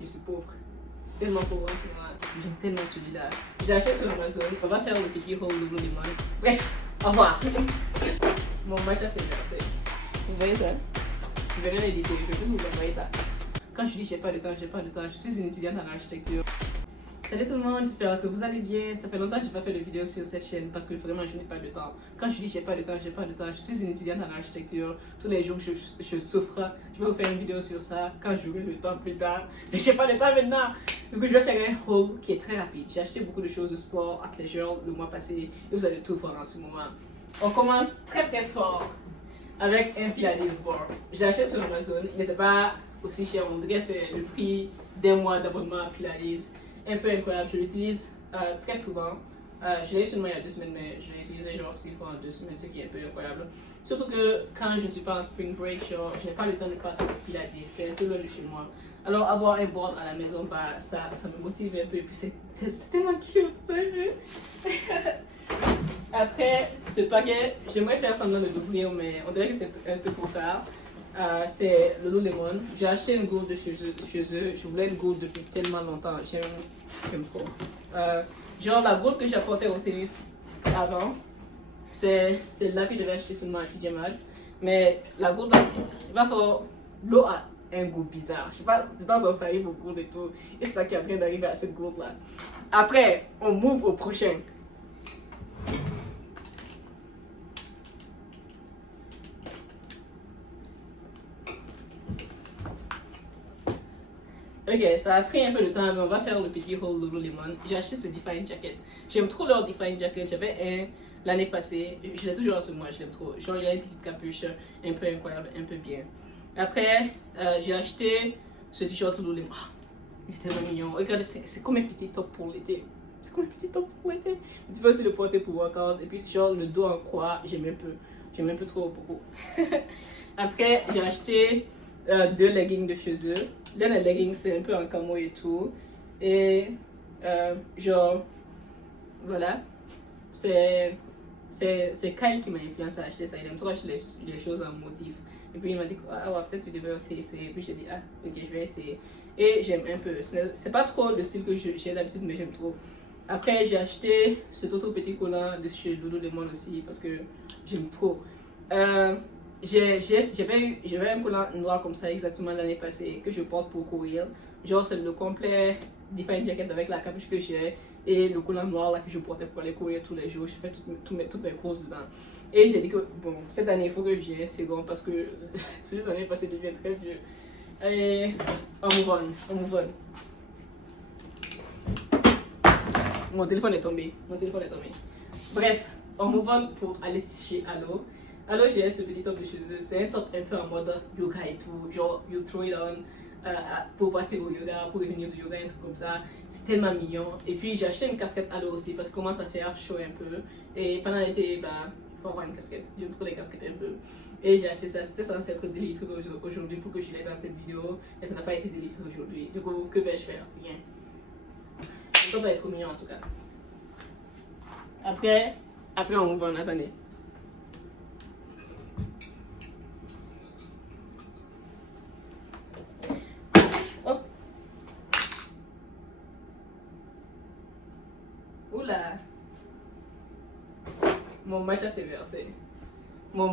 je suis pauvre. C'est tellement pauvre en ce moment. J'aime tellement celui-là. J'ai acheté sur Amazon. On va faire le petit haul de Lululemon. Bref, au revoir. Mon matcha c'est versé. Vous voyez ça? Je vais rien éditer, je vais juste vous envoyer ça. Quand je dis j'ai pas de temps, j'ai pas de temps. Je suis une étudiante en architecture. Salut tout le monde, j'espère que vous allez bien. Ça fait longtemps que je n'ai pas fait de vidéo sur cette chaîne parce que vraiment je n'ai pas de temps. Quand je dis j'ai pas de temps, j'ai pas de temps. Je suis une étudiante en architecture. Tous les jours je souffre. Je vais vous faire une vidéo sur ça quand j'aurai le temps plus tard. Mais j'ai pas de temps maintenant. Donc je vais faire un haul qui est très rapide. J'ai acheté beaucoup de choses de sport, athleisure le mois passé et vous allez tout voir en ce moment. On commence très fort avec un Pilates board. J'ai acheté sur Amazon. Il n'était pas aussi cher. On dirait que c'est le prix d'un mois d'abonnement à Pilates. Un peu incroyable, je l'utilise très souvent. Je l'ai eu seulement il y a 2 semaines, mais je l'ai utilisé genre 6 fois en 2 semaines, ce qui est un peu incroyable. Surtout que quand je ne suis pas en spring break, genre, je n'ai pas le temps de partir au Pilates, c'est un peu loin de chez moi. Alors avoir un board à la maison, bah, ça me motive un peu, et puis c'est tellement cute, vous avez vu? Après ce paquet, j'aimerais faire semblant de l'ouvrir, mais on dirait que c'est un peu trop tard. C'est le Lululemon. J'ai acheté une gourde de chez eux. Je voulais une gourde depuis tellement longtemps. J'aime trop. Genre la gourde que j'apportais au tennis avant, c'est là que j'avais acheté seulement à TJ Maxx. Mais la gourde, il va falloir. L'eau a un goût bizarre. Je sais pas si ça arrive aux gourdes et tout. Et c'est ça qui est en train d'arriver à cette gourde là. Après, on move au prochain. Ok, ça a pris un peu de temps, mais on va faire le petit haul de Lululemon. J'ai acheté ce Define Jacket. J'aime trop leur Define Jacket. J'avais un l'année passée. Je l'ai toujours en ce mois, je l'aime trop. Genre, il a une petite capuche un peu incroyable, un peu bien. Après, j'ai acheté ce t-shirt Lululemon. Oh, il est tellement mignon. Regardez, c'est comme un petit top pour l'été. C'est comme un petit top pour l'été. Tu peux aussi le porter pour workout. Et puis, genre, le dos en croix, j'aime un peu. J'aime un peu trop beaucoup. Après, j'ai acheté 2 leggings de chez eux. Là, les leggings, c'est un peu en camo et tout. Et genre, voilà. C'est Kyle qui m'a influencé à acheter ça. Il aime trop acheter les choses en motif. Et puis il m'a dit, ah ouais, peut-être tu devrais aussi essayer. Et puis j'ai dit, ah ok, je vais essayer. Et j'aime un peu. C'est pas trop le style que j'ai d'habitude, mais j'aime trop. Après, j'ai acheté cet autre petit collant de chez Lululemon aussi parce que j'aime trop. J'avais un collant noir comme ça exactement l'année passée que je porte pour courir. Genre c'est le complet Define Jacket avec la capuche que j'ai et le collant noir là que je portais pour aller courir tous les jours. Je fais toutes mes courses dedans. Et j'ai dit que bon, cette année il faut que j'ai un second parce que cette année passée devient très vieux. Et on move on. Mon téléphone est tombé. Bref, on move on pour aller chez Allo. Alors j'ai ce petit top de chez eux, c'est un top un peu en mode yoga et tout, genre you throw it on pour partir au yoga, pour revenir du yoga, un truc comme ça, c'est tellement mignon. Et puis j'ai acheté une casquette à l'eau aussi parce qu'il commence à faire chaud un peu et pendant l'été, bah, il faut avoir une casquette, j'aime trop les casquettes un peu. Et j'ai acheté ça, c'était censé être délivré aujourd'hui pour que je l'aie dans cette vidéo et ça n'a pas été délivré aujourd'hui, du coup que vais-je faire? Rien. Le top va être trop mignon en tout cas. Après on move on, attendez. Oula! Mon matcha s'est versé. Vous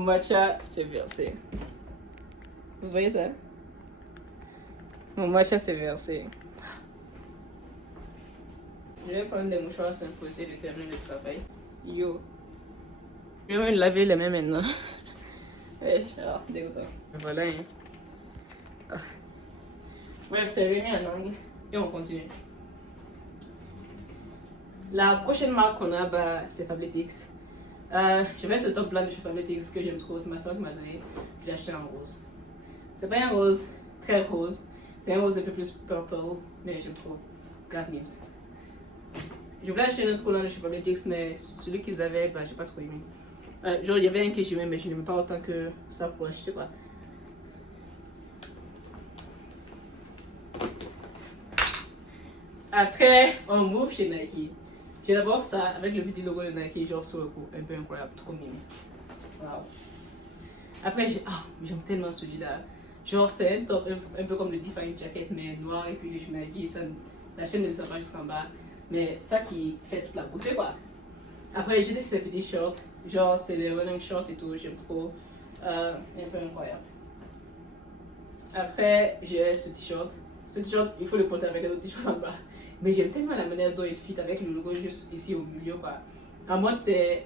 voyez ça? Mon matcha s'est versé. Je vais prendre des mouchoirs simples pour essayer de terminer le travail. Yo! Je vais me laver les mains maintenant. Alors, dégoûtant. Voilà. Hein. Bref, c'est venu en angle et on continue. La prochaine marque qu'on a, bah, c'est Fabletics. J'avais ce top blanc de chez Fabletics que j'aime trop, c'est ma soeur qui m'a donné. Je l'ai acheté en rose. C'est pas un rose très rose, c'est un rose un peu plus purple, mais j'aime trop. Grave memes. Je voulais acheter un autre collant de chez Fabletics, mais celui qu'ils avaient, bah, j'ai pas trop aimé. Genre, il y avait un que j'aimais, mais je n'aimais pas autant que ça pour acheter quoi. Après, on move chez Nike. J'ai d'abord ça avec le petit logo de Nike, genre sur le cou, un peu incroyable, trop mimi. Wow. Après, j'aime tellement celui-là. Genre, c'est un top un peu comme le Define Jacket, mais noir, et puis les cheveux Nike, la chaîne ne descend pas jusqu'en bas. Mais ça qui fait toute la beauté, quoi. Après, j'ai des ces petits shorts. Genre, c'est des running shorts et tout, j'aime trop. Un peu incroyable. Après, j'ai ce t-shirt. Ce t-shirt, il faut le porter avec un autre t-shirt en bas. Mais j'aime tellement la manière dont il fit avec le logo juste ici au milieu, quoi. À moi, c'est...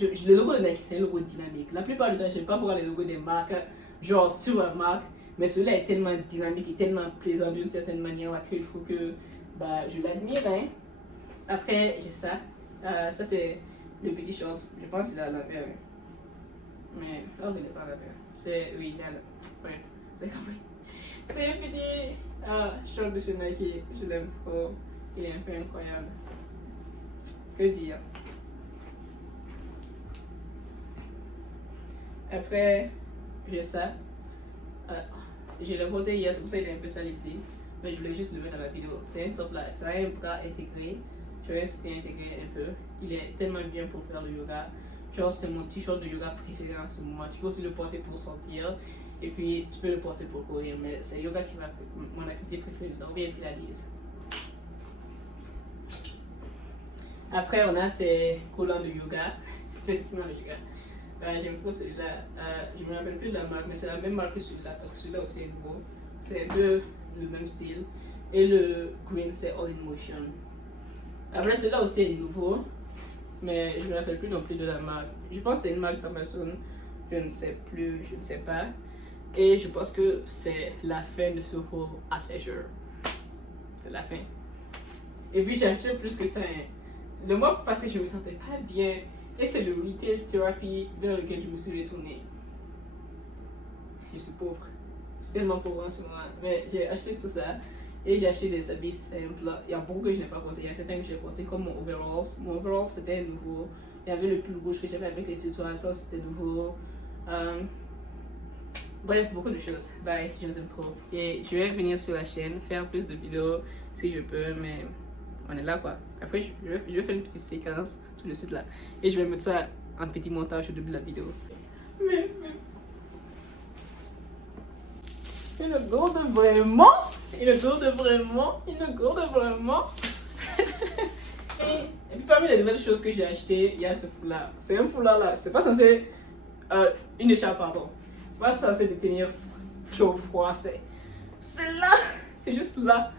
le logo de Nike, c'est un logo dynamique. La plupart du temps, je n'aime pas voir les logos des marques, genre sur la marque. Mais celui-là est tellement dynamique et tellement plaisant d'une certaine manière qu'il faut que je l'admire. Hein. Après, j'ai ça. Ça, c'est le petit short. Je pense qu'il a la verre. Mais là, il n'est pas la verre. C'est... Oui, il a la... Bref, c'est compris. C'est un petit short de chez Nike. Je l'aime trop. Il est un peu incroyable. Que dire? Après, j'ai ça. Je l'ai porté hier, c'est pour ça qu'il est un peu sale ici. Mais je voulais juste le mettre dans la vidéo. C'est un top là, ça a un bras intégré. J'ai un soutien intégré un peu. Il est tellement bien pour faire le yoga. Genre, c'est mon t-shirt de yoga préféré en ce moment. Tu peux aussi le porter pour sortir. Et puis, tu peux le porter pour courir. Mais c'est yoga qui va mon activité préférée de dormir et puis la lise. Après, on a ces collants de yoga. Spécifiquement le yoga. J'aime trop celui-là. Je ne me rappelle plus de la marque, mais c'est la même marque que celui-là. Parce que celui-là aussi est nouveau. C'est un peu le même style. Et le green, c'est All in Motion. Après, celui-là aussi est nouveau. Mais je ne me rappelle plus non plus de la marque. Je pense que c'est une marque d'Amazon. Je ne sais plus, je ne sais pas. Et je pense que c'est la fin de ce whole athleisure. C'est la fin. Et puis j'ai acheté plus que ça. Hein. Le mois passé, je me sentais pas bien. Et c'est le retail therapy vers lequel je me suis retournée. Je suis pauvre. Je suis tellement pauvre en ce moment. Mais j'ai acheté tout ça. Et j'ai acheté des habits simples. Il y a beaucoup que je n'ai pas porté. Il y a certains que j'ai porté comme mon overalls. Mon overalls c'était nouveau. Il y avait le pull rouge que j'avais avec les étoiles. Ça c'était nouveau. Bref, beaucoup de choses. Bye, je vous aime trop. Et je vais venir sur la chaîne, faire plus de vidéos si je peux. Mais on est là quoi. Après, je vais faire une petite séquence tout de suite là. Et je vais mettre ça en petit montage au début de la vidéo. Mais... Une gourde vraiment. Une gourde vraiment. Une gourde vraiment. Et puis parmi les nouvelles choses que j'ai achetées, il y a ce foulard. C'est un foulard là. C'est pas censé... une écharpe, pardon. C'est pas censé détenir chaud ou froid. C'est là. C'est juste là.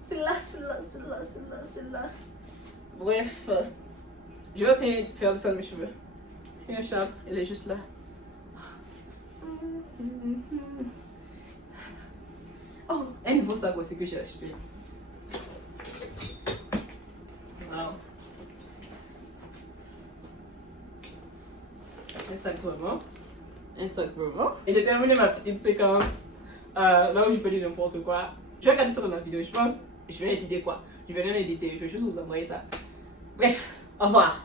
C'est là, c'est là, c'est là, c'est là, c'est là. Bref. Je vais essayer de faire ça de mes cheveux. Une écharpe, elle est juste là. Oh, un nouveau sac aussi que j'ai acheté. Wow. Un sac vraiment. Un sac vraiment. Et j'ai terminé ma petite séquence là où je fais du n'importe quoi. Je vais regarder ça dans la vidéo. Je pense je vais éditer quoi. Je vais rien éditer. Je vais juste vous envoyer ça. Bref, au revoir.